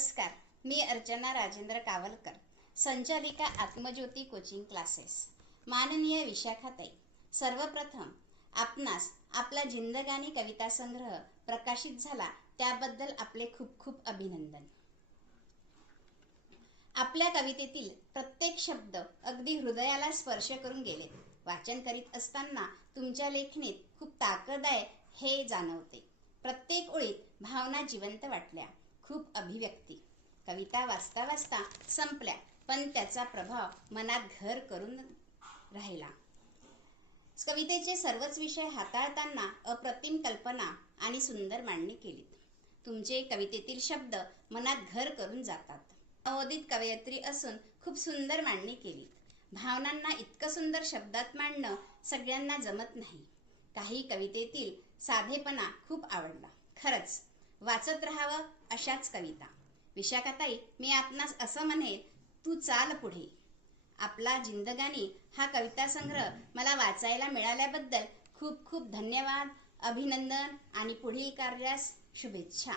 नमस्कार, मी अर्चना राजेंद्र कावलकर, संचालिका आत्मज्योती coaching classes. माननीय विशाखाताई, सर्वप्रथम आपणास आपला जिंदगानी कविता संग्रह प्रकाशित झाला त्याबद्दल आपले खूप खूप अभिनंदन. आपल्या कवितेतील प्रत्येक शब्द अगदी हृदयाला स्पर्श करून गेले. वाचन करीत असताना तुमच्या लेखणीत खूप ताकद आहे हे जाणवते. प्रत्येक ओळीत भावना जिवंत वाटल्या, खूप अभिव्यक्ती. कविता वाचता वाचता संपल्या, पण त्याचा प्रभाव मनात घर करून राहिला. कवितेचे सर्वच विषय हाताळताना अप्रतिम कल्पना आणि सुंदर मांडणी केलीत. तुमचे कवितेतील शब्द मनात घर करून जातात. नवोदित कवयित्री असून खूप सुंदर मांडणी केलीत. भावनांना इतकं सुंदर शब्दात मांडणं सगळ्यांना जमत नाही. काही कवितेतील साधेपणा खूप आवडला. खरंच वाचत राहावं अशाच कविता. विशाखाताई, मी आपणास असं म्हणेल, तू चाल पुढे. आपला जिंदगानी हा कविता संग्रह मला वाचायला मिळाल्याबद्दल खूप खूप धन्यवाद, अभिनंदन आणि पुढील कार्यास शुभेच्छा.